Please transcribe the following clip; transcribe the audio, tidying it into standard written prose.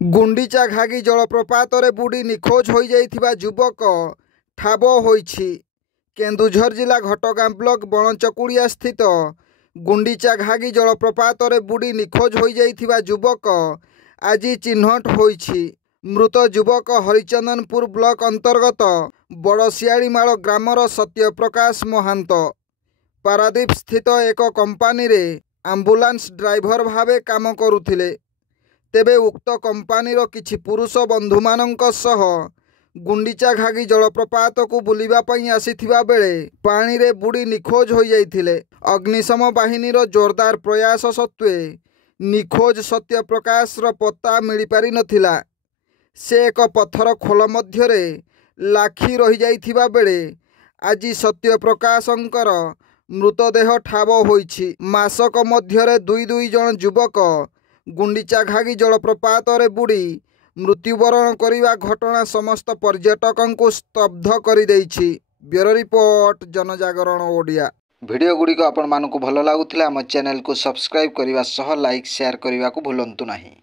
ଗୁଣ୍ଡିଚା ଘାଗି ଜଳପ୍ରପାତରେ ବୁଡ଼ି ନିଖୋଜ ହୋଇଯାଇଥିବା ଯୁବକ ଠାବ ହୋଇଛି। କେନ୍ଦୁଝର ଜିଲ୍ଲା ଘଟଗାଁ ବ୍ଲକ ବଣଚକୁଳିଆ ସ୍ଥିତ ଗୁଣ୍ଡିଚା ଘାଗି ଜଳପ୍ରପାତରେ ବୁଡ଼ି ନିଖୋଜ ହୋଇଯାଇଥିବା ଯୁବକ ଆଜି ଚିହ୍ନଟ ହୋଇଛି। ମୃତ ଯୁବକ ହରିଚନ୍ଦନପୁର ବ୍ଲକ ଅନ୍ତର୍ଗତ ବଡ଼ଶିଆଳିମାଳ ଗ୍ରାମର ସତ୍ୟପ୍ରକାଶ ମହାନ୍ତ। ପାରାଦୀପ ସ୍ଥିତ ଏକ କମ୍ପାନୀରେ ଆମ୍ବୁଲାନ୍ସ ଡ୍ରାଇଭର ଭାବେ କାମ କରୁଥିଲେ। ତେବେ ଉକ୍ତ କମ୍ପାନୀର କିଛି ପୁରୁଷ ବନ୍ଧୁମାନଙ୍କ ସହ ଗୁଣ୍ଡିଚା ଘାଗି ଜଳପ୍ରପାତକୁ ବୁଲିବା ପାଇଁ ଆସିଥିବା ବେଳେ ପାଣିରେ ବୁଡ଼ି ନିଖୋଜ ହୋଇଯାଇଥିଲେ। ଅଗ୍ନିଶମ ବାହିନୀର ଜୋରଦାର ପ୍ରୟାସ ସତ୍ତ୍ୱେ ନିଖୋଜ ସତ୍ୟପ୍ରକାଶର ପତ୍ତା ମିଳିପାରିନଥିଲା। ସେ ଏକ ପଥର ଖୋଲ ମଧ୍ୟରେ ଲାଖି ରହିଯାଇଥିବା ବେଳେ ଆଜି ସତ୍ୟପ୍ରକାଶଙ୍କର ମୃତଦେହ ଠାବ ହୋଇଛି। ମାସକ ମଧ୍ୟରେ ଦୁଇ ଜଣ ଯୁବକ ଗୁଣ୍ଡିଚା ଘାଗି ଜଳପ୍ରପାତରେ ବୁଡ଼ି ମୃତ୍ୟୁବରଣ କରିବା ଘଟଣା ସମସ୍ତ ପର୍ଯ୍ୟଟକଙ୍କୁ ସ୍ତବ୍ଧ କରିଦେଇଛି। Bureau report, Janajagarana Odia. Video ଗୁଡ଼ିକ ଆପଣମାନଙ୍କୁ ଭଲ ଲାଗୁଥିଲେ ଆମ ଚ୍ୟାନେଲକୁ ସବସ୍କ୍ରାଇବ୍ କରିବା ସହ ଲାଇକ୍ ସେୟାର କରିବାକୁ ଭୁଲନ୍ତୁ ନାହିଁ।